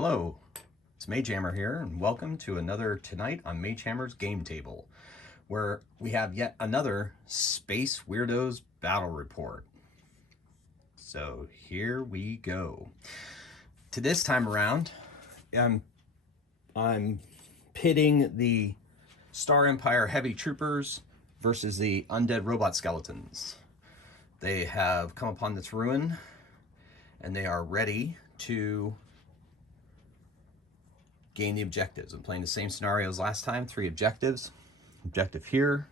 Hello, it's Magehammer here, and welcome to another Tonight on Magehammer's Game Table, where we have yet another Space Weirdos battle report. So here we go. To this time around, I'm pitting the Star Empire Heavy Troopers versus the Undead Robot Skeletons. They have come upon this ruin, and they are ready to gain the objectives. I'm playing the same scenario as last time, 3 objectives. Objective here,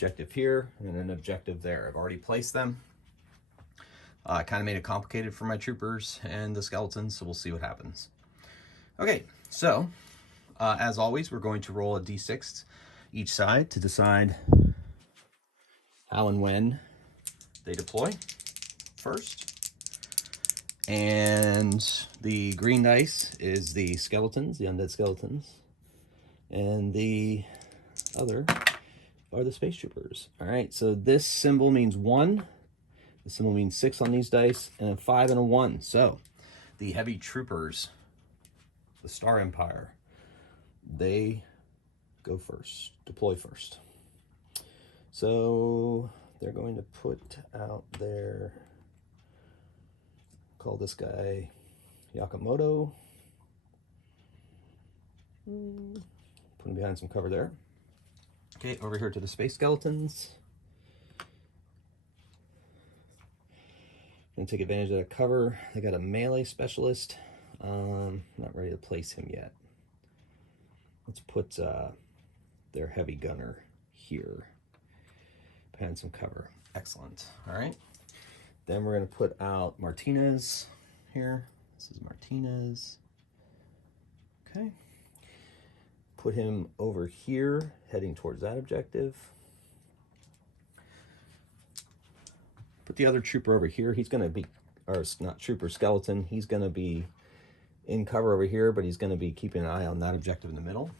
and an objective there. I've already placed them. I kind of made it complicated for my troopers and the skeletons, so we'll see what happens. Okay, so as always, we're going to roll a d6 each side to decide how and when they deploy first. And the green dice is the skeletons, the undead skeletons. And the other are the space troopers. All right, so this symbol means 1. This symbol means 6 on these dice, and a 5 and a 1. So the heavy troopers, the Star Empire, they go first, deploy first. So they're going to put out their... Call this guy Yakamoto. Put him behind some cover there. Okay, over here to the space skeletons. Gonna take advantage of that cover. They got a melee specialist. Not ready to place him yet. Let's put their heavy gunner here behind some cover. Excellent. All right. Then we're going to put out Martinez here. This is Martinez. Okay. Put him over here, heading towards that objective. Put the other trooper over here. He's going to be, or not trooper, skeleton. He's going to be in cover over here, but he's going to be keeping an eye on that objective in the middle.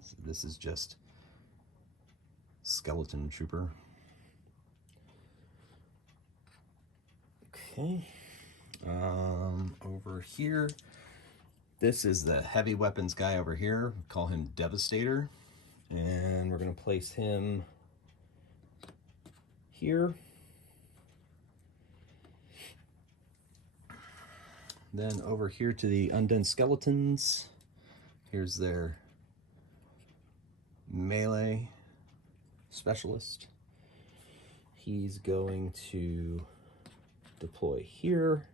So this is just skeleton trooper. Okay. Over here, this is the heavy weapons guy over here. We call him Devastator, and we're going to place him here. Then over here to the undead skeletons. Here's their melee specialist. He's going to deploy here.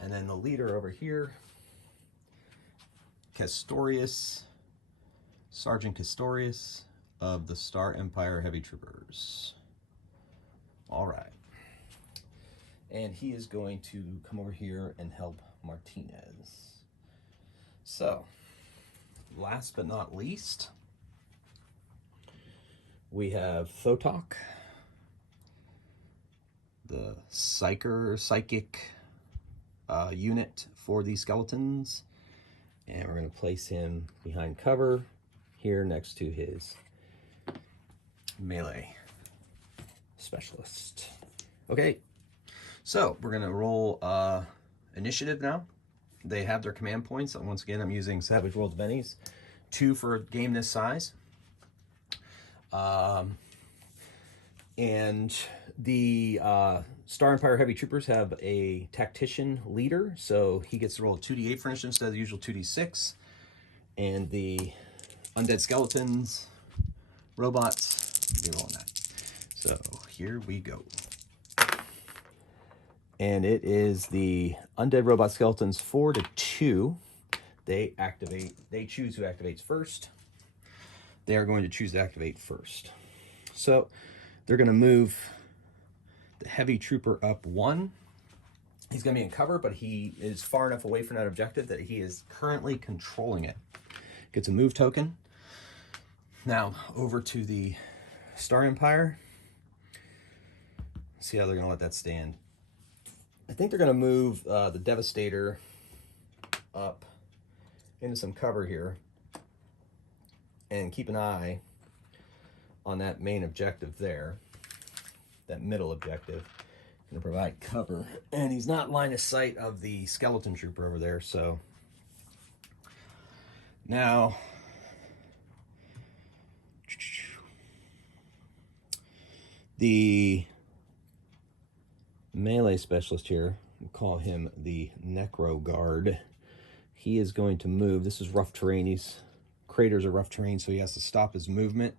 And then the leader over here, Castorius, Sergeant Castorius of the Star Empire Heavy Troopers. All right. And he is going to come over here and help Martinez. So, last but not least, we have Photok, the psychic unit for these skeletons, and we're going to place him behind cover here next to his melee specialist. Okay, so we're going to roll initiative now. They have their command points. Once again, I'm using Savage Worlds Bennies, 2 for a game this size. And the Star Empire Heavy Troopers have a tactician leader, so he gets to roll a 2d8 for instance instead of the usual 2d6. And the undead skeletons, robots, they're rolling that. So here we go. And it is the undead robot skeletons 4-2. They choose who activates first. They are going to choose to activate first. So they're going to move the heavy trooper up 1. He's going to be in cover, but he is far enough away from that objective that he is currently controlling it. Gets a move token. Now over to the Star Empire. Let's see how they're going to let that stand. I think they're going to move the Devastator up into some cover here and keep an eye on that main objective there. that middle objective. Going to provide cover, and he's not line of sight of the skeleton trooper over there. So now the melee specialist here, we'll call him the Necro Guard. He is going to move. This is rough terrain. These craters are rough terrain, so he has to stop his movement.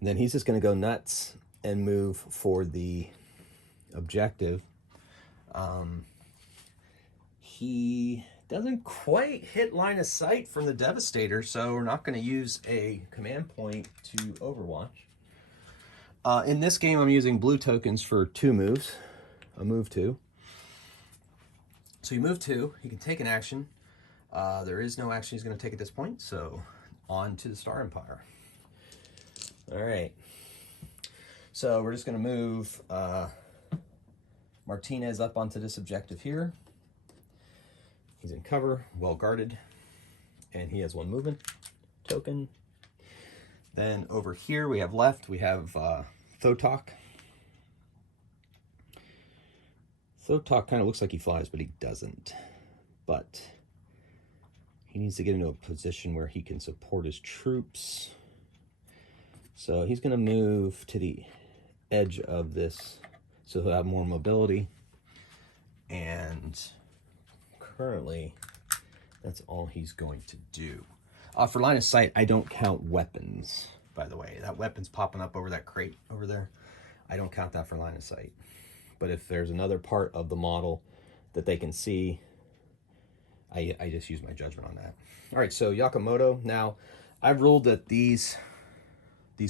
And then he's just going to go nuts and move for the objective. He doesn't quite hit line of sight from the Devastator, so we're not going to use a command point to Overwatch. In this game, I'm using blue tokens for 2 moves. A move 2. So you move 2, he can take an action. There is no action he's going to take at this point, so on to the Star Empire. All right. So we're just going to move Martinez up onto this objective here. He's in cover, well guarded, and he has 1 movement token. Then over here we have left, we have Thotok. Thotok kind of looks like he flies, but he doesn't. But he needs to get into a position where he can support his troops. So he's going to move to the edge of this, so he'll have more mobility. And currently, that's all he's going to do. For line of sight, I don't count weapons, by the way. That weapon's popping up over that crate over there. I don't count that for line of sight. But if there's another part of the model that they can see, I just use my judgment on that. All right, so Yakamoto. Now, I've ruled that these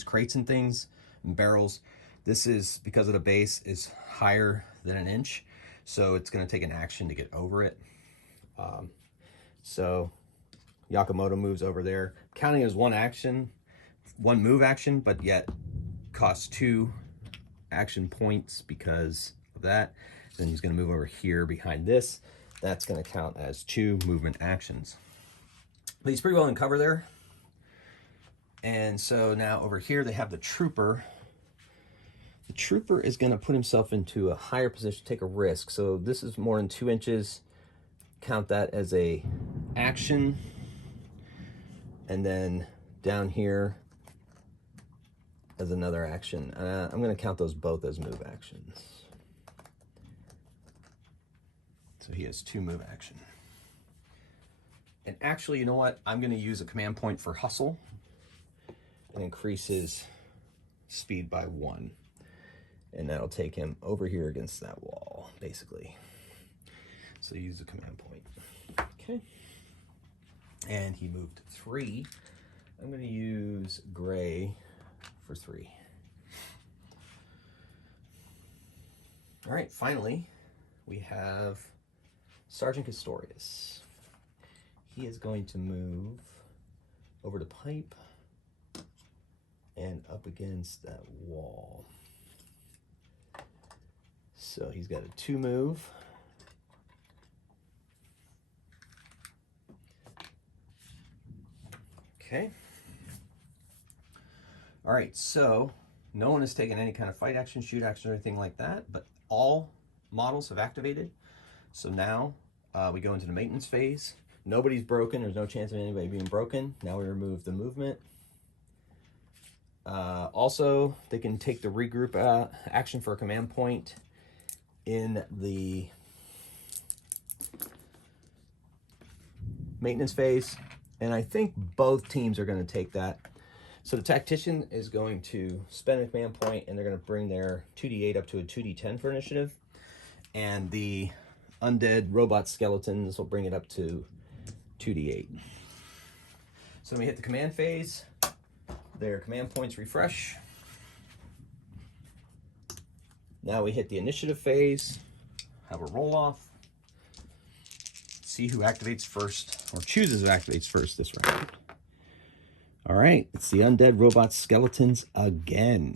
crates and things, and barrels, this is, because of the base, is higher than 1 inch. So it's going to take an action to get over it. So Yakamoto moves over there, counting as 1 action, 1 move action, but yet costs 2 action points because of that. Then he's going to move over here behind this. That's going to count as 2 movement actions. But he's pretty well in cover there. And so now over here they have the trooper. The trooper is going to put himself into a higher position, take a risk. So this is more than 2 inches. Count that as a action. And then down here as another action. I'm going to count those both as move actions. So he has 2 move action. And actually, you know what? I'm going to use a command point for hustle and increase his speed by 1. And that'll take him over here against that wall, basically. So use a command point. Okay. And he moved 3. I'm going to use gray for 3. All right, finally, we have Sergeant Castorius. He is going to move over the pipe and up against that wall. So he's got a 2 move. Okay. All right, so no one has taken any kind of fight action, shoot action, or anything like that, but all models have activated. So now we go into the maintenance phase. Nobody's broken. There's no chance of anybody being broken. Now we remove the movement. Also, they can take the regroup action for a command point in the maintenance phase. And I think both teams are going to take that. So the tactician is going to spend a command point, and they're going to bring their 2d8 up to a 2d10 for initiative. And the undead robot skeletons will bring it up to 2d8. So when we hit the command phase, their command points refresh. Now we hit the initiative phase, have a roll off, see who activates first, or chooses who activates first this round. All right, it's the undead robot skeletons again.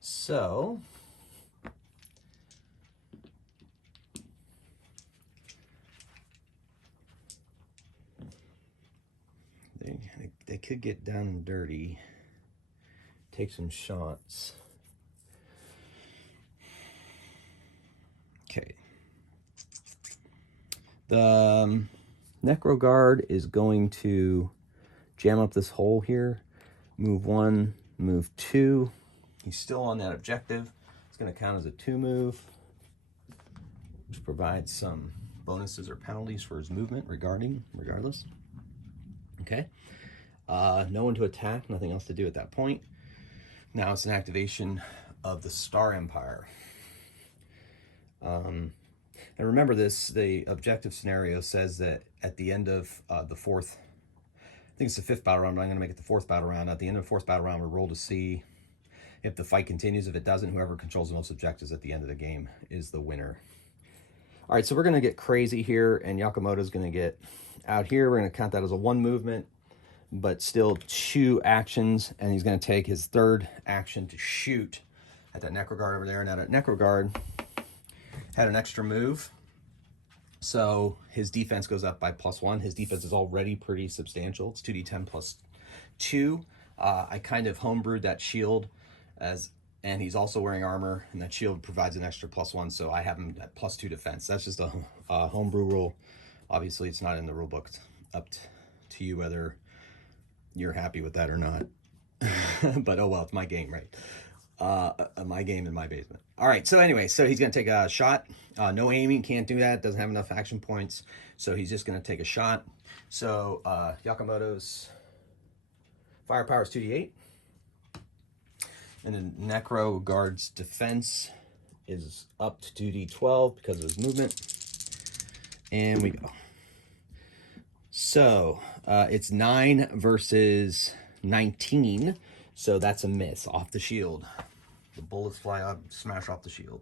So they could get down and dirty, take some shots. The Necro Guard is going to jam up this hole here. Move 1, move 2. He's still on that objective. It's going to count as a 2 move, which provides some bonuses or penalties for his movement regardless. Okay. No one to attack, nothing else to do at that point. Now it's an activation of the Star Empire. And remember this, the objective scenario says that at the end of the fourth, I think it's the 5th battle round, but I'm going to make it the 4th battle round. At the end of the 4th battle round, we roll to see if the fight continues. If it doesn't, whoever controls the most objectives at the end of the game is the winner. All right, so we're going to get crazy here, and Yakamoto's going to get out here. We're going to count that as a 1 movement, but still 2 actions, and he's going to take his 3rd action to shoot at that Necro Guard over there. Now that Necro Guard had an extra move, so his defense goes up by +1. His defense is already pretty substantial. It's 2d10 plus 2. I kind of homebrewed that shield, and he's also wearing armor, and that shield provides an extra +1, so I have him at +2 defense. That's just a homebrew rule. Obviously, it's not in the rule book. It's up to you whether you're happy with that or not. But oh well, it's my game, right? My game in my basement. All right, so anyway, so he's going to take a shot. No aiming, can't do that, doesn't have enough action points, so he's just going to take a shot. So Yakamoto's firepower is 2d8, and then Necro Guard's defense is up to 2d12 because of his movement. And we go. So it's 9 versus 19, so that's a miss off the shield. The bullets fly up, smash off the shield.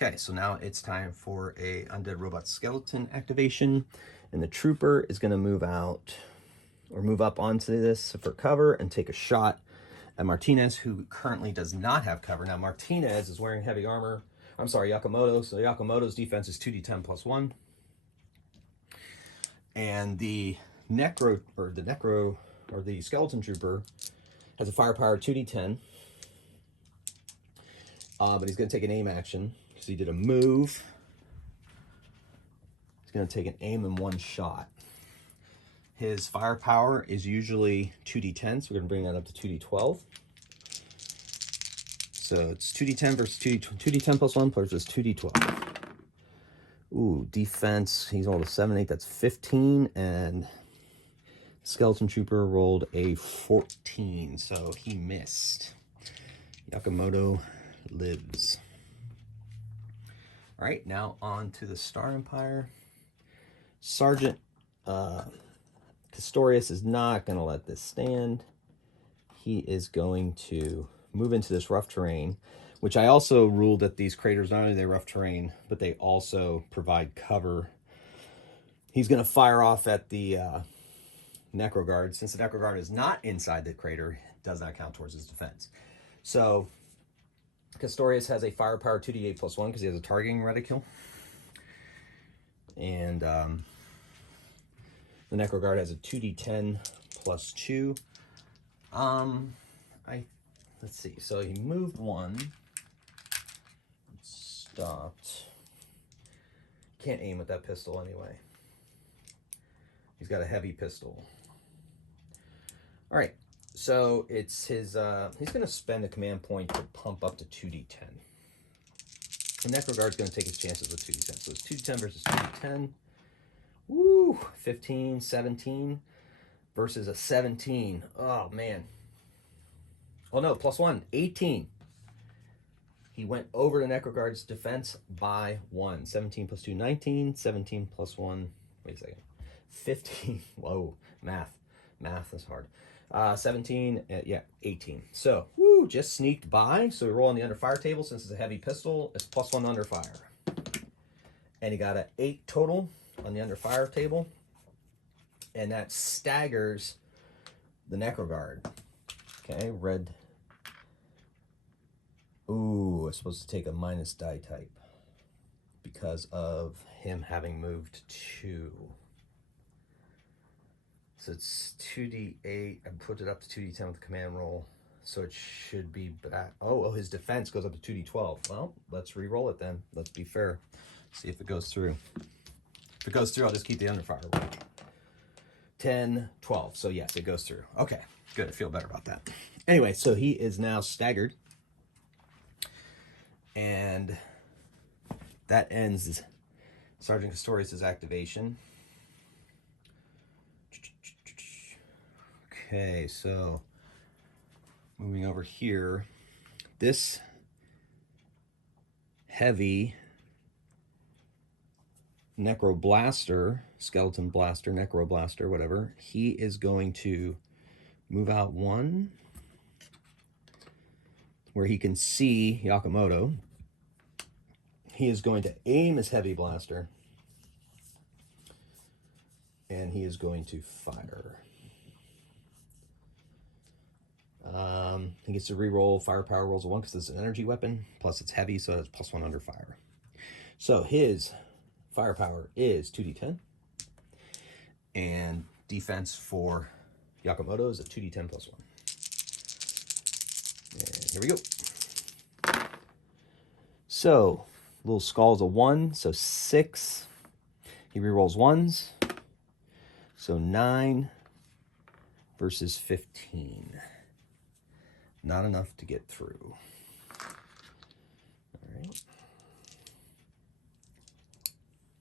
Okay, so now it's time for a Undead Robot Skeleton activation, and the Trooper is going to move out or move up onto this for cover and take a shot at Martinez, who currently does not have cover. Now Martinez is wearing heavy armor. I'm sorry, Yakamoto. So Yakamoto's defense is 2d10 plus 1, and the Skeleton Trooper has a firepower 2d10. But he's going to take an aim action because he did a move. He's going to take an aim and 1 shot. His firepower is usually 2d10, so we're going to bring that up to 2d12. So it's 2d10 versus 2d10 plus 1 versus 2d12. Ooh, defense, he's rolled a 7-8, that's 15, and Skeleton Trooper rolled a 14, so he missed. Yakamoto lives. All right, now on to the Star Empire. Sergeant Castorius is not going to let this stand. He is going to move into this rough terrain, which I also ruled that these craters, not only are they rough terrain, but they also provide cover. He's going to fire off at the Necro Guard. Since the Necro Guard is not inside the crater, it does not count towards his defense. So Castorius has a firepower 2d8 plus 1 because he has a targeting reticule. And the Necro Guard has a 2d10 plus 2. Let's see. So he moved 1. Stopped. Can't aim with that pistol anyway. He's got a heavy pistol. All right. So it's his, he's going to spend a command point to pump up to 2d10. The Necro Guard's going to take his chances with 2d10. So it's 2d10 versus 2d10. Woo! 15, 17 versus a 17. Oh, man. Oh, no, plus 1, 18. He went over the Necro Guard's defense by 1. 17 plus 2, 19. 17 plus 1, wait a second. 15. Whoa, math. Math is hard. 17, yeah, 18. So, woo, just sneaked by. So we roll on the under fire table. Since it's a heavy pistol, it's plus 1 under fire. And he got an 8 total on the under fire table. And that staggers the Necro Guard. Okay, red. Ooh, I'm supposed to take a minus die type because of him having moved 2. So it's 2d8. I put it up to 2d10 with the command roll. So it should be back. Oh, his defense goes up to 2d12. Well, let's re-roll it then. Let's be fair. See if it goes through. If it goes through, I'll just keep the underfire roll. 10, 12. So yes, it goes through. Okay, good. I feel better about that. Anyway, so he is now staggered. And that ends Sergeant Castorius' activation. Okay, so moving over here, this heavy necroblaster, skeleton blaster, necroblaster, whatever, he is going to move out one where he can see Yakamoto. He is going to aim his heavy blaster and he is going to fire. He gets to reroll firepower rolls of 1 because it's an energy weapon, plus it's heavy, so it's +1 under fire. So his firepower is 2d10, and defense for Yakamoto is a 2d10 +1. And here we go. So little skull's a 1, so 6. He rerolls 1s, so 9 versus 15. Not enough to get through. All right.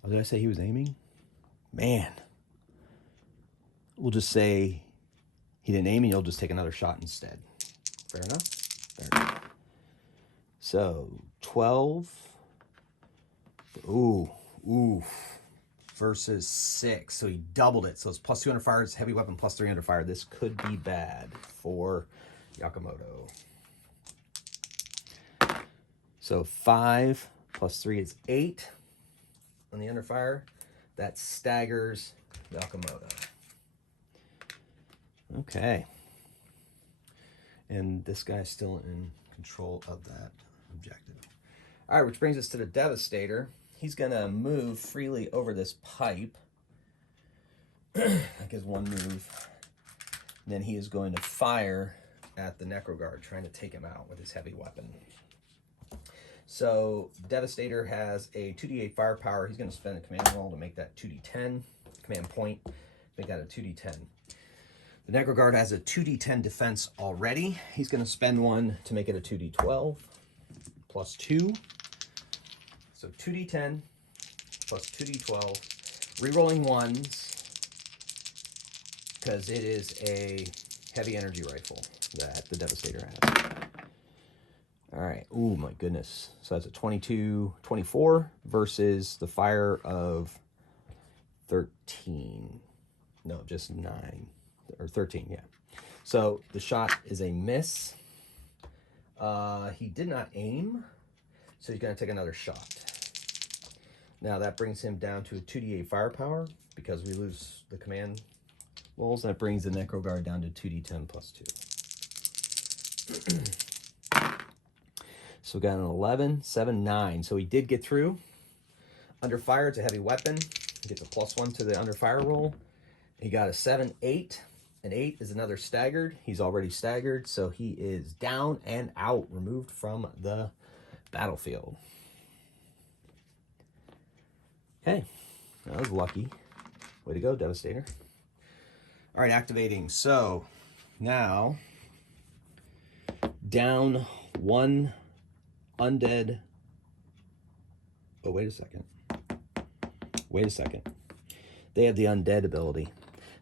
Oh, did I say he was aiming? Man. We'll just say he didn't aim and you'll just take another shot instead. Fair enough? Fair enough. So, 12. Ooh. Versus 6. So he doubled it. So it's +2 under fire. It's heavy weapon +3 under fire. This could be bad for Yakamoto. So 5 + 3 is 8 on the under fire. That staggers Yakamoto. Okay. And this guy's still in control of that objective. All right, which brings us to the Devastator. He's going to move freely over this pipe. Like his one move. And then he is going to fire at the Necroguard, trying to take him out with his heavy weapon. So Devastator has a 2d8 firepower. He's going to spend a command roll to make that 2d10. Command point, make that a 2d10. The Necroguard has a 2d10 defense already. He's going to spend one to make it a 2d12 +2. So 2d10 +2d12. Rerolling 1s because it is a heavy energy rifle that the Devastator has. All right. Ooh, my goodness. So that's a 24 versus the fire of 13. No, just 9. Or 13, yeah. So the shot is a miss. He did not aim, so he's going to take another shot. Now that brings him down to a 2d8 firepower because we lose the command rolls. That brings the Necroguard down to 2d10 +2. So we got an 11, 7, 9. So he did get through. Under fire, it's a heavy weapon. He gets a +1 to the under fire roll. He got a 7, 8. An 8 is another staggered. He's already staggered, so he is down and out, removed from the battlefield. Okay, that was lucky. Way to go, Devastator. All right, activating. So now down 1 undead. Oh, wait a second. They have the undead ability.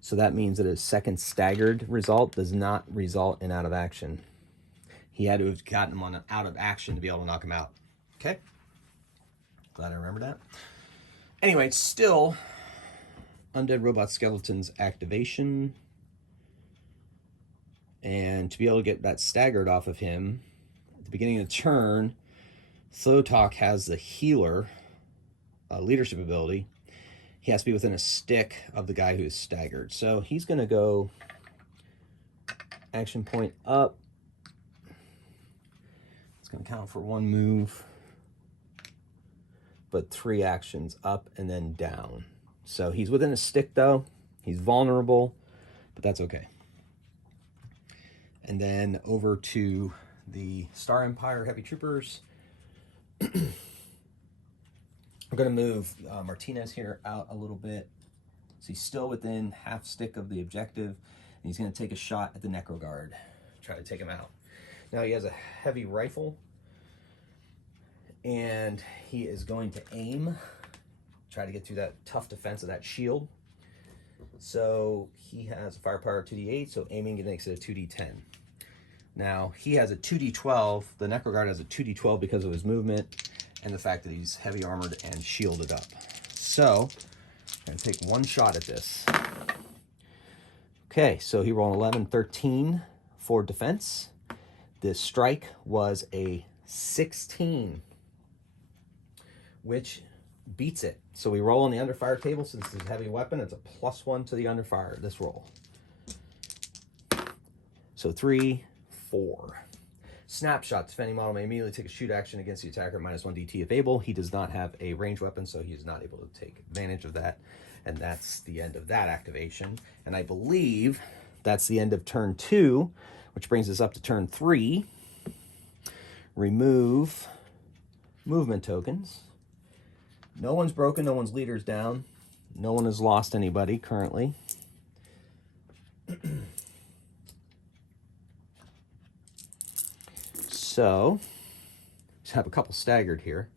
So that means that his second staggered result does not result in out of action. He had to have gotten him on an out of action to be able to knock him out. Okay? Glad I remember that. Anyway, it's still Undead Robot Skeleton's activation. And to be able to get that staggered off of him, at the beginning of the turn, Thotok has the healer leadership ability. He has to be within a stick of the guy who is staggered. So he's going to go action point up. It's going to count for 1 move, but 3 actions up and then down. So he's within a stick, though. He's vulnerable, but that's okay. And then over to the Star Empire Heavy Troopers. We're going to move Martinez here out a little bit. So he's still within half stick of the objective. And he's going to take a shot at the Necro Guard. Try to take him out. Now he has a heavy rifle. And he is going to aim. Try to get through that tough defense of that shield. So he has a firepower of 2d8. So aiming makes it a 2d10. Now he has a 2d12. The Necro Guard has a 2d12 because of his movement and the fact that he's heavy armored and shielded up. So I'm going to take one shot at this. Okay, so he rolled 11, 13 for defense. This strike was a 16, which beats it. So we roll on the under fire table. Since it's a heavy weapon, it's a +1 to the under fire, this roll. So 3, 4. Snapshot. Defending model may immediately take a shoot action against the attacker at -1 DT if able. He does not have a ranged weapon, so he is not able to take advantage of that. And that's the end of that activation. And I believe that's the end of turn 2, which brings us up to turn 3. Remove movement tokens. No one's broken, no one's leader's down. No one has lost anybody currently. So, just have a couple staggered here.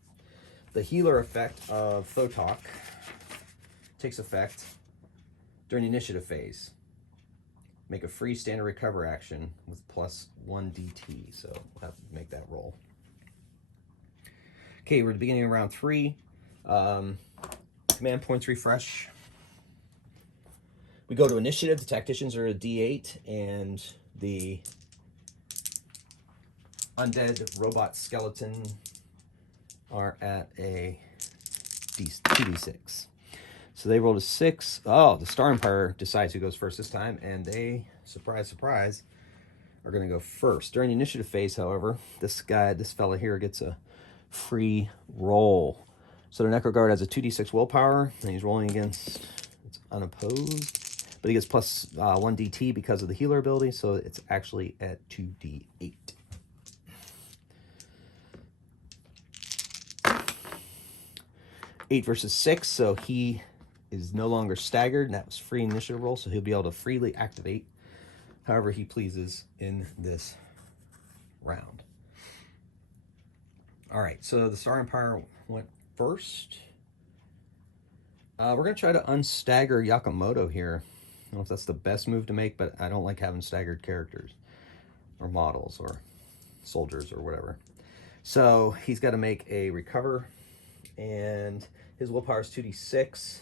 The healer effect of Photok takes effect during the initiative phase. Make a free standard recover action with +1 DT. So we'll have to make that roll. Okay, we're at the beginning of round 3. Command points refresh. We go to initiative. The tacticians are a D8, and the undead robot skeleton are at a 2d6. So they rolled a 6. Oh, the Star Empire decides who goes first this time, and they, surprise, surprise, are going to go first. During the initiative phase, however, this fella here gets a free roll. So the Necro Guard has a 2d6 willpower, and he's rolling against, it's unopposed, but he gets +1 DT because of the healer ability, so it's actually at 2d8. Eight versus 6, so he is no longer staggered, and that was free initiative roll, so he'll be able to freely activate however he pleases in this round. All right, so the Star Empire went first. We're going to try to unstagger Yakamoto here. I don't know if that's the best move to make, but I don't like having staggered characters or models or soldiers or whatever. So he's got to make a recover, and his willpower is 2d6.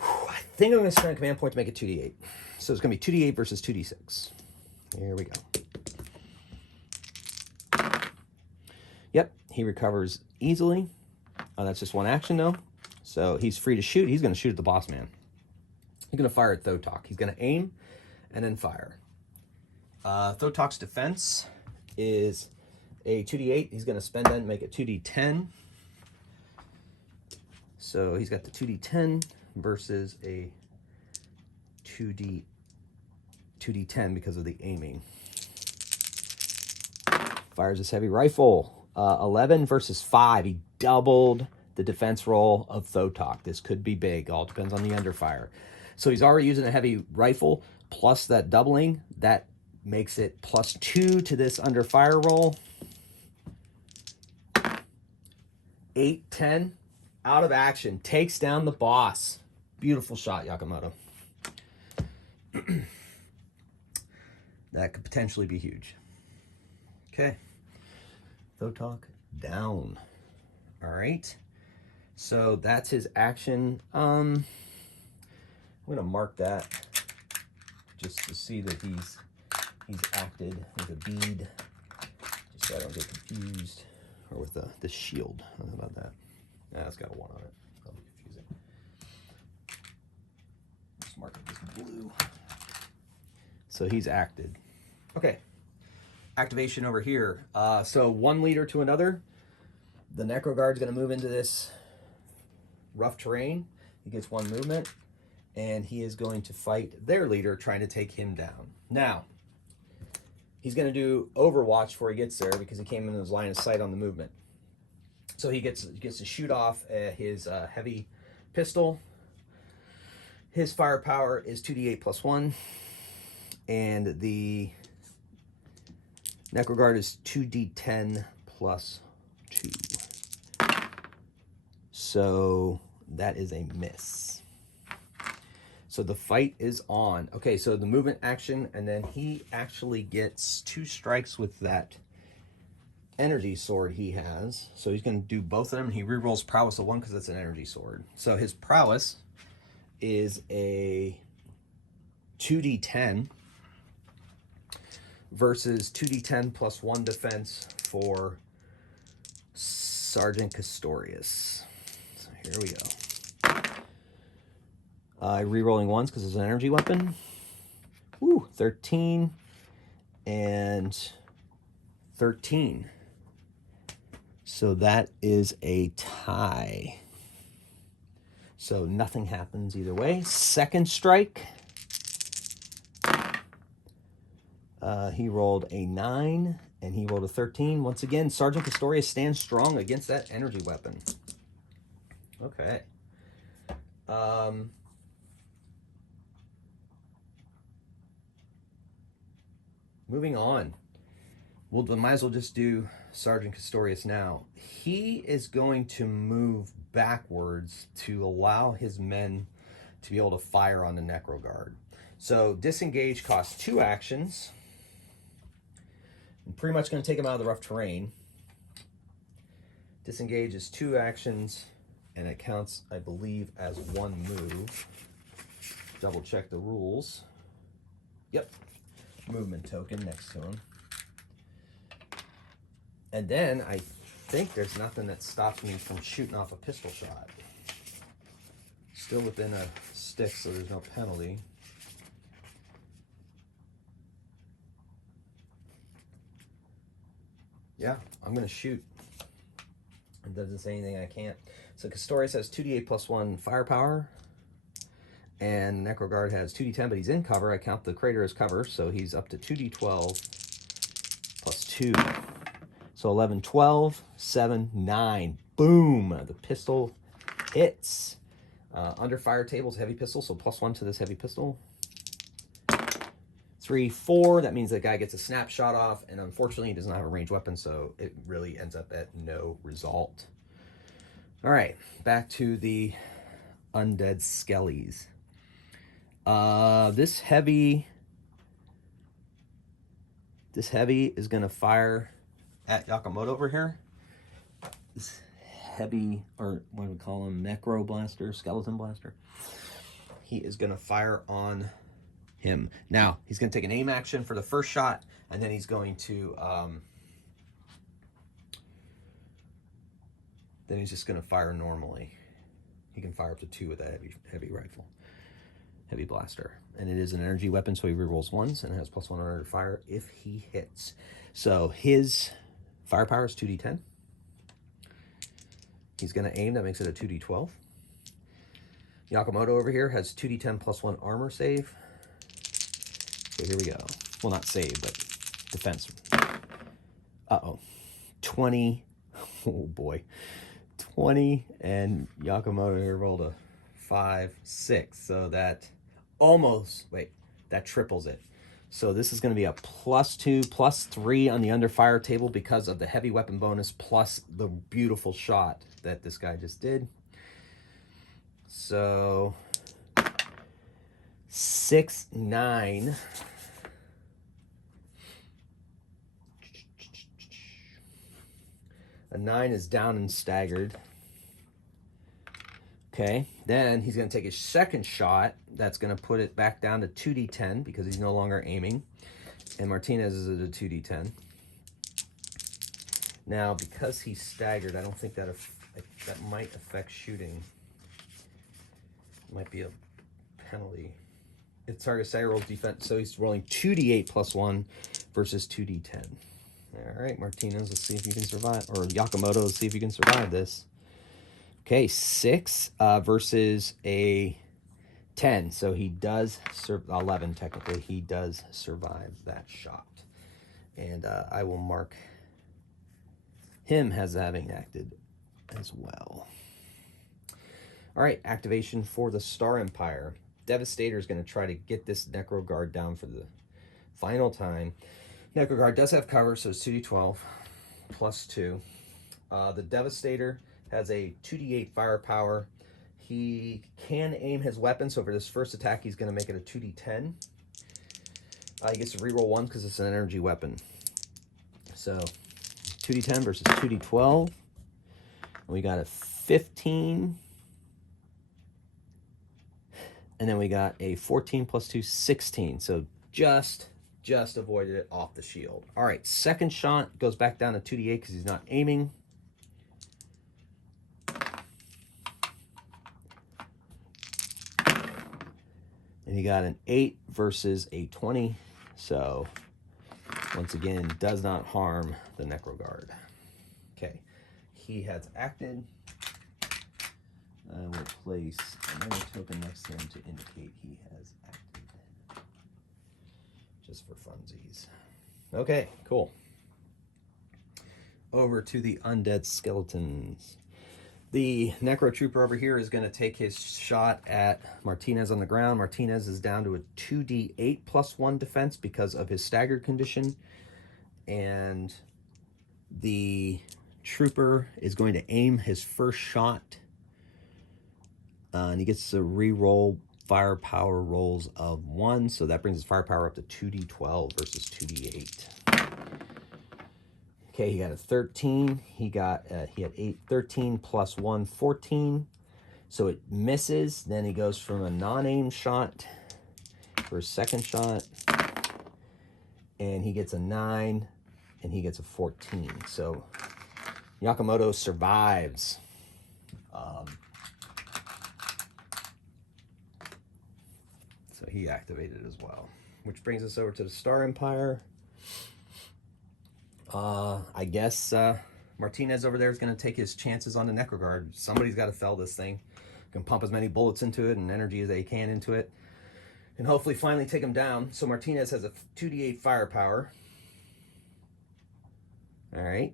I think I'm going to spend a command point to make it 2d8. So it's going to be 2d8 versus 2d6. Here we go. Yep, he recovers easily. That's just one action, though. So he's free to shoot. He's going to shoot at the boss man. He's going to fire at Thotok. He's going to aim and then fire. Thotok's defense is a 2d8. He's going to spend that and make it 2d10. So he's got the 2d10 versus a 2d10 because of the aiming. Fires his heavy rifle. 11 versus 5. He doubled the defense roll of Thotok. This could be big. All depends on the underfire. So he's already using a heavy rifle plus that doubling. That makes it +2 to this underfire roll. 8, 10. Out of action. Takes down the boss. Beautiful shot, Yakamoto. That could potentially be huge. Okay. Thotok down. All right. So that's his action. I'm going to mark that just to see that he's acted with a bead, just so I don't get confused, or with the shield. How about that? Yeah, it's got a 1 on it. That'll be confusing. Let's mark it this blue. So he's acted. Okay. Activation over here. So one leader to another. The Necro Guard's going to move into this rough terrain. He gets 1 movement, and he is going to fight their leader, trying to take him down. Now, he's going to do Overwatch before he gets there because he came in his line of sight on the movement. So he gets to shoot off his heavy pistol. His firepower is 2d8 plus 1. And the Necroguard is 2d10 plus 2. So that is a miss. So the fight is on. Okay, so the movement action, and then he actually gets 2 strikes with that energy sword he has. So he's going to do both of them. He rerolls prowess of 1 because it's an energy sword. So his prowess is a 2d10 versus 2d10 plus 1 defense for Sergeant Castorius. So here we go. Rerolling 1s because it's an energy weapon. Ooh, 13 and 13. So that is a tie. So nothing happens either way. Second strike. He rolled a 9 and he rolled a 13. Once again, Sergeant Castorius stands strong against that energy weapon. Okay. Moving on. Well, we might as well just do Sergeant Castorius now. He is going to move backwards to allow his men to be able to fire on the Necroguard. So disengage costs 2 actions. I'm pretty much going to take him out of the rough terrain. Disengage is 2 actions, and it counts, I believe, as 1 move. Double check the rules. Yep. Movement token next to him. And then I think there's nothing that stops me from shooting off a pistol shot. Still within a stick, so there's no penalty. Yeah, I'm going to shoot. It doesn't say anything I can't. So Castorius has 2d8 plus 1 firepower. And Necroguard has 2d10, but he's in cover. I count the crater as cover, so he's up to 2d12 plus 2. So 11, 12, 7, 9. Boom! The pistol hits. Under fire table's heavy pistol, so plus 1 to this heavy pistol. 3, 4. That means that guy gets a snapshot off, and unfortunately he does not have a ranged weapon, so it really ends up at no result. All right, back to the undead skellies. This heavy is going to fire at Yakamoto over here. This heavy, or what do we call him, necro blaster, skeleton blaster. He is going to fire on him. Now, he's going to take an aim action for the first shot, and then he's going to, then he's just going to fire normally. He can fire up to 2 with a heavy rifle. Heavy blaster, and it is an energy weapon, so he rerolls 1s and has plus 1 on to fire if he hits. So his firepower is 2d10. He's going to aim. That makes it a 2d12. Yakamoto over here has 2d10 plus 1 armor save. So here we go. Well, not save, but defense. 20. Oh boy, 20, and Yakamoto here rolled a 5, 6. So that that triples it. So this is going to be a +2, +3 on the under fire table because of the heavy weapon bonus plus the beautiful shot that this guy just did. So 6, 9. A 9 is down and staggered. Okay, then he's going to take his second shot. That's going to put it back down to 2d10 because he's no longer aiming. And Martinez is at a 2d10. Now, because he's staggered, I don't think that might affect shooting. It might be a penalty. It's target stagger rolls defense, so he's rolling 2d8 plus 1 versus 2d10. All right, Martinez, let's see if you can survive. Or Yakamoto, let's see if you can survive this. Okay, 6 versus a 10. So he does, 11 technically. He does survive that shot. And I will mark him as having acted as well. All right, activation for the Star Empire. Devastator is going to try to get this Necro Guard down for the final time. Necro Guard does have cover, so it's 2d12 plus 2. The Devastator has a 2d8 firepower. He can aim his weapon, so for this first attack, he's going to make it a 2d10. He gets to reroll 1 because it's an energy weapon. So 2d10 versus 2d12. And we got a 15. And then we got a 14 plus 2, 16. So just avoided it off the shield. All right, second shot goes back down to 2d8 because he's not aiming. And he got an 8 versus a 20. So, once again, does not harm the Necro Guard. Okay, he has acted. I will place another token next to him to indicate he has acted. Just for funsies. Okay, cool. Over to the undead skeletons. The Necro Trooper over here is going to take his shot at Martinez on the ground. Martinez is down to a 2d8 plus 1 defense because of his staggered condition. And the Trooper is going to aim his first shot. And he gets to re-roll firepower rolls of 1. So that brings his firepower up to 2d12 versus 2d8. Okay, he got a 13. He had 8, 13 plus 1, 14. So it misses. Then he goes from a non-aim shot for a second shot. And he gets a 9, and he gets a 14. So Yakamoto survives. So he activated as well. Which brings us over to the Star Empire. I guess Martinez over there is going to take his chances on the Necro Guard. Somebody's got to fell this thing. Can pump as many bullets into it and energy as they can into it. And hopefully finally take him down. So Martinez has a 2d8 firepower. All right,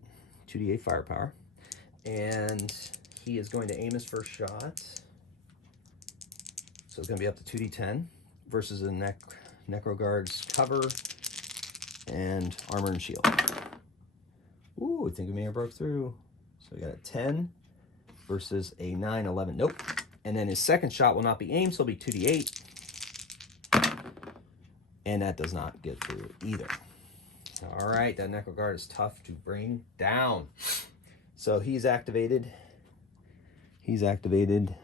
2d8 firepower. And he is going to aim his first shot. So it's going to be up to 2d10 versus the Necro Guard's cover and armor and shield. Ooh, I think we may have broke through. So we got a 10 versus a 9, 11. Nope. And then his second shot will not be aimed, so it'll be 2d8. And that does not get through either. All right, that Necro Guard is tough to bring down. So he's activated. He's activated.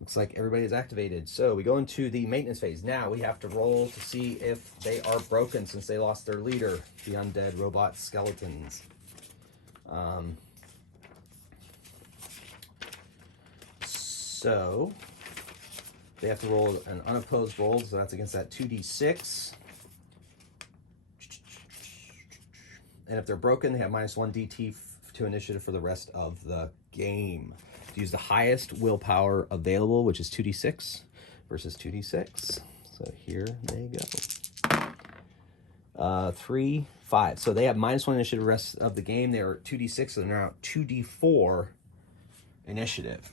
Looks like everybody is activated. So we go into the maintenance phase. Now we have to roll to see if they are broken since they lost their leader, the undead robot skeletons. So they have to roll an unopposed roll, so that's against that 2d6. And if they're broken, they have -1 DT to initiative for the rest of the game. Use the highest willpower available, which is 2d6 versus 2d6. So here they go. 3, 5. So they have -1 initiative the rest of the game. They are 2d6, so they're now 2d4 initiative.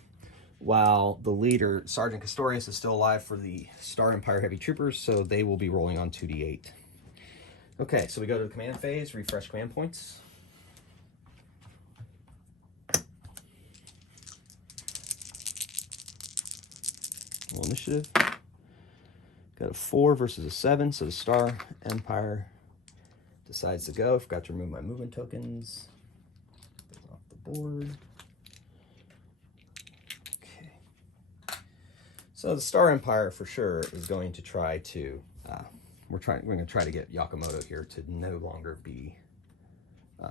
While the leader, Sergeant Castorius, is still alive for the Star Empire Heavy Troopers, so they will be rolling on 2d8. Okay, so we go to the command phase, refresh command points. Roll initiative. Got a 4 versus a 7, so the Star Empire decides to go. Forgot to remove my movement tokens. Off the board. Okay. So the Star Empire for sure is going to try to. We're going to try to get Yakamoto here to no longer be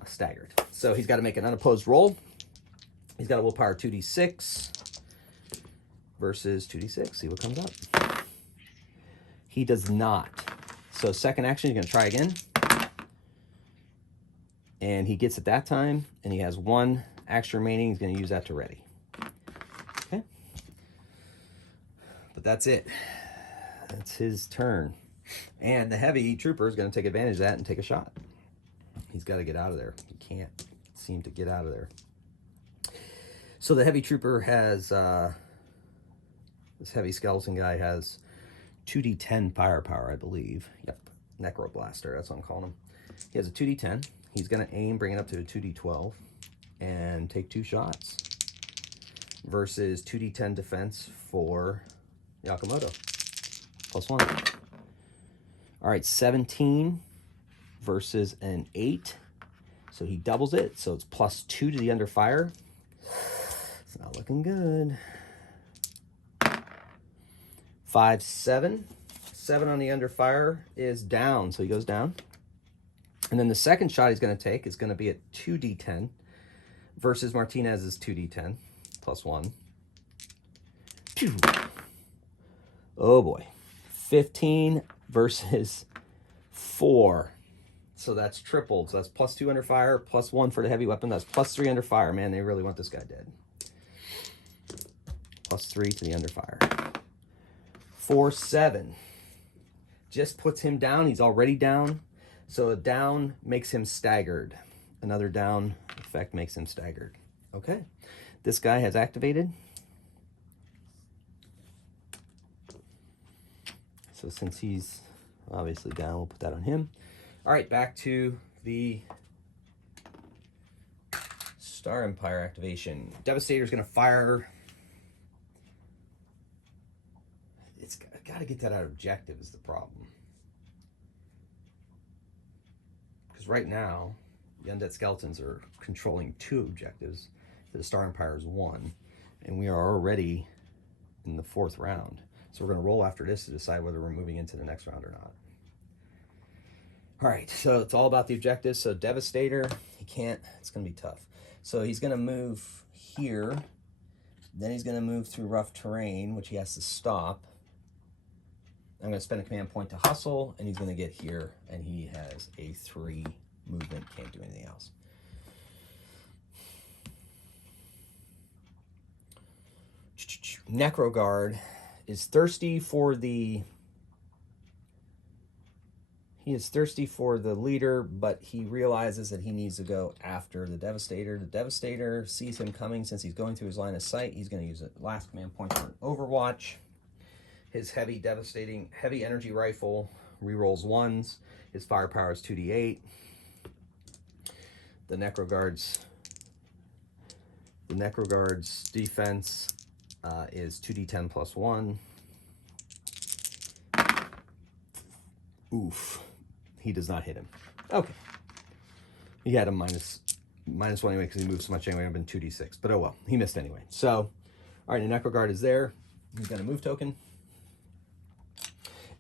staggered. So he's got to make an unopposed roll. He's got a willpower 2d6 versus 2d6. See what comes up. He does not. So second action, he's going to try again. And he gets it that time, and he has 1 action remaining. He's going to use that to ready. Okay. But that's it. That's his turn. And the heavy trooper is going to take advantage of that and take a shot. He's got to get out of there. He can't seem to get out of there. So the heavy trooper has, this heavy skeleton guy has 2d10 firepower, I believe. Yep, Necro Blaster, that's what I'm calling him. He has a 2d10. He's going to aim, bring it up to a 2d12, and take 2 shots. Versus 2d10 defense for Yakamoto. +1. All right, 17 versus an 8. So he doubles it, so it's +2 to the under fire. It's not looking good. 5, 7. 7 on the under fire is down, so he goes down. And then the second shot he's going to take is going to be at 2d10 versus Martinez's 2d10 +1. Pew. Oh boy. 15 versus 4. So that's tripled. So that's +2 under fire, +1 for the heavy weapon. That's +3 under fire. Man, they really want this guy dead. +3 to the under fire. 4, 7. Just puts him down. He's already down. So a down makes him staggered. Another down effect makes him staggered. Okay. This guy has activated. So since he's obviously down, we'll put that on him. All right, back to the Star Empire activation. Devastator's going to fire. It's got to get that out of objective is the problem. Because right now, the Undead Skeletons are controlling 2 objectives. The Star Empire is 1. And we are already in the 4th round. So we're going to roll after this to decide whether we're moving into the next round or not. All right, so it's all about the objectives. So Devastator, he can't, it's going to be tough. So he's going to move here. Then he's going to move through rough terrain, which he has to stop. I'm going to spend a command point to hustle, and he's going to get here, and he has a 3 movement, can't do anything else. Necroguard is thirsty for the... He is thirsty for the leader, but he realizes that he needs to go after the Devastator. The Devastator sees him coming. Since he's going through his line of sight, he's going to use a last command point for an Overwatch. His heavy energy rifle rerolls 1s. His firepower is 2d8. The Necroguard's defense is 2d10 +1. Oof. He does not hit him. Okay. He had a minus 1 anyway because he moved so much anyway. It would have been 2d6. But oh well. He missed anyway. So, all right, the Necroguard is there. He's going to move token.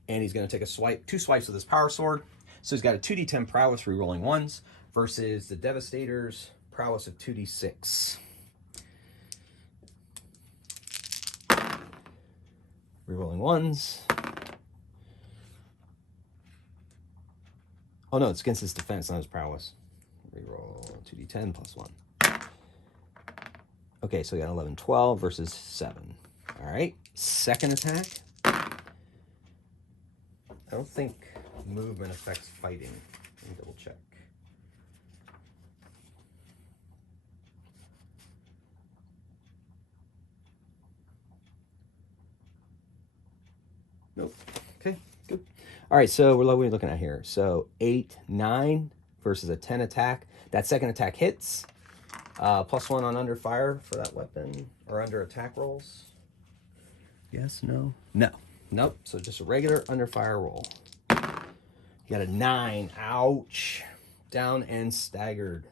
And he's going to take a swipe, 2 swipes with his power sword. So he's got a 2d10 prowess rerolling 1s versus the Devastator's prowess of 2d6. Rerolling 1s. Oh no, it's against his defense, not his prowess. Reroll 2d10 +1. Okay, so we got 11, 12 versus 7. All right, second attack. I don't think movement affects fighting. Let me double check. Nope. Okay, good. All right, so what are we looking at here? So 8, 9 versus a 10 attack. That second attack hits. +1 on under fire for that weapon, or under attack rolls. Yes, no? No. Nope, so just a regular under fire roll. You got a 9. Ouch. Down and staggered.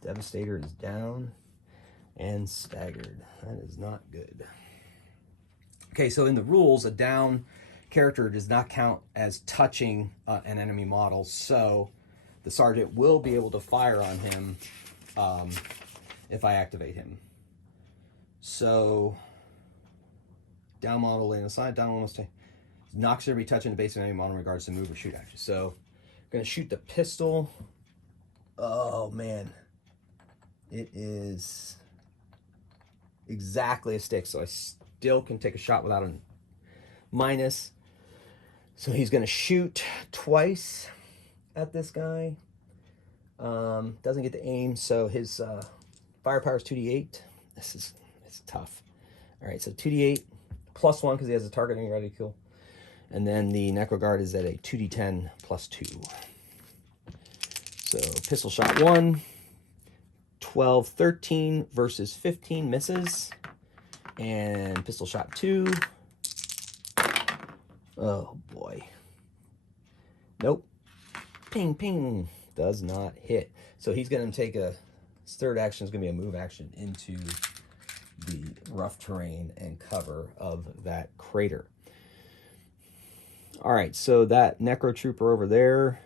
Devastator is down and staggered. That is not good. Okay, so in the rules, a down character does not count as touching an enemy model, so the sergeant will be able to fire on him if I activate him. So, down model laying aside, down almost knocks every touch in the base of an enemy model in regards to move or shoot action. So, I'm going to shoot the pistol. Oh, man. It is exactly a stick, so I still can take a shot without a minus. So he's going to shoot twice at this guy. Doesn't get to aim, so his firepower is 2d8. It's tough. All right, so 2d8 plus 1 because he has a targeting ready to kill. And then the Necro Guard is at a 2d10 plus 2. So pistol shot 1, 12, 13 versus 15 misses. And pistol shot 2. Oh boy. Nope. Ping, ping. Does not hit. So he's going to take his third action is going to be a move action into the rough terrain and cover of that crater. All right, so that Necro Trooper over there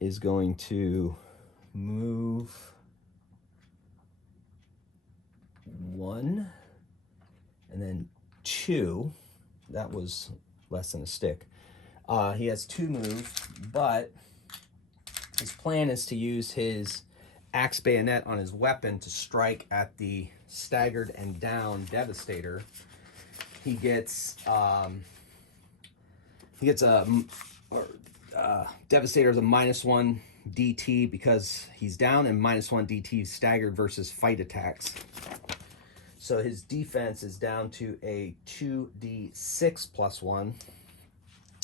is going to move 1 and then 2. That was less than a stick. He has 2 moves, but his plan is to use his axe bayonet on his weapon to strike at the staggered and down Devastator. He gets Devastator is a -1 DT because he's down, and -1 DT staggered versus fight attacks. So his defense is down to a 2d6 plus 1,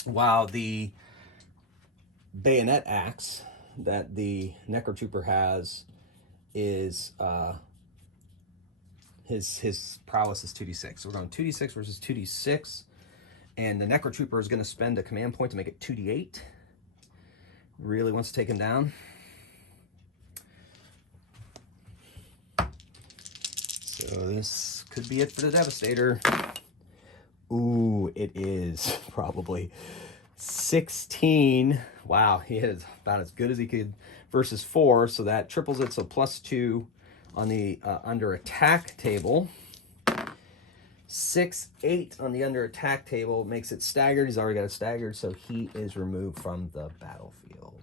while the bayonet axe that the Necro Trooper has is his prowess is 2d6. So we're going 2d6 versus 2d6, and the Necro Trooper is going to spend a command point to make it 2d8. Really wants to take him down. So this could be it for the Devastator. Ooh, it is probably 16. Wow, he is about as good as he could versus 4, so that triples it. So +2 on the under attack table. 6, 8 on the under attack table makes it staggered. He's already got it staggered, so he is removed from the battlefield.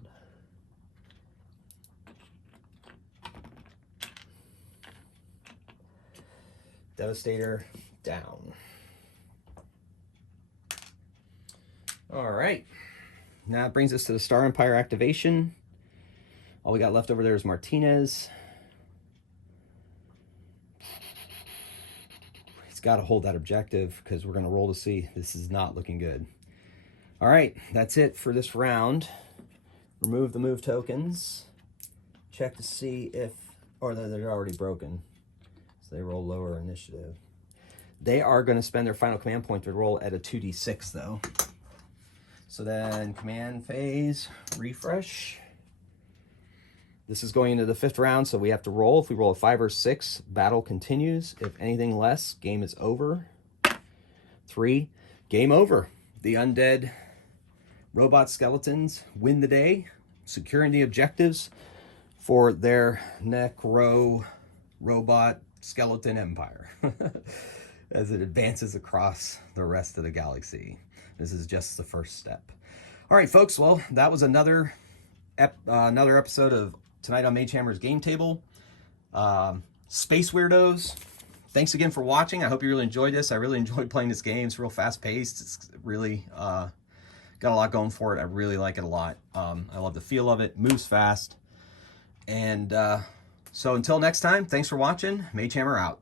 Devastator down. All right. Now it brings us to the Star Empire activation. All we got left over there is Martinez. He's got to hold that objective because we're going to roll to see. This is not looking good. All right, that's it for this round. Remove the move tokens. Check to see if, or they're already broken. So they roll lower initiative. They are going to spend their final command point to roll at a 2d6 though. So then command phase, refresh. This is going into the 5th round, so we have to roll. If we roll a 5 or 6, battle continues. If anything less, game is over. 3, game over. The undead robot skeletons win the day, securing the objectives for their Necro robot skeleton empire as it advances across the rest of the galaxy. This is just the first step. All right, folks. Well, that was another episode of Tonight on Magehammer's Game Table. Space Weirdos. Thanks again for watching. I hope you really enjoyed this. I really enjoyed playing this game. It's real fast-paced. It's really got a lot going for it. I really like it a lot. I love the feel of it. Moves fast. And so until next time, thanks for watching. Magehammer out.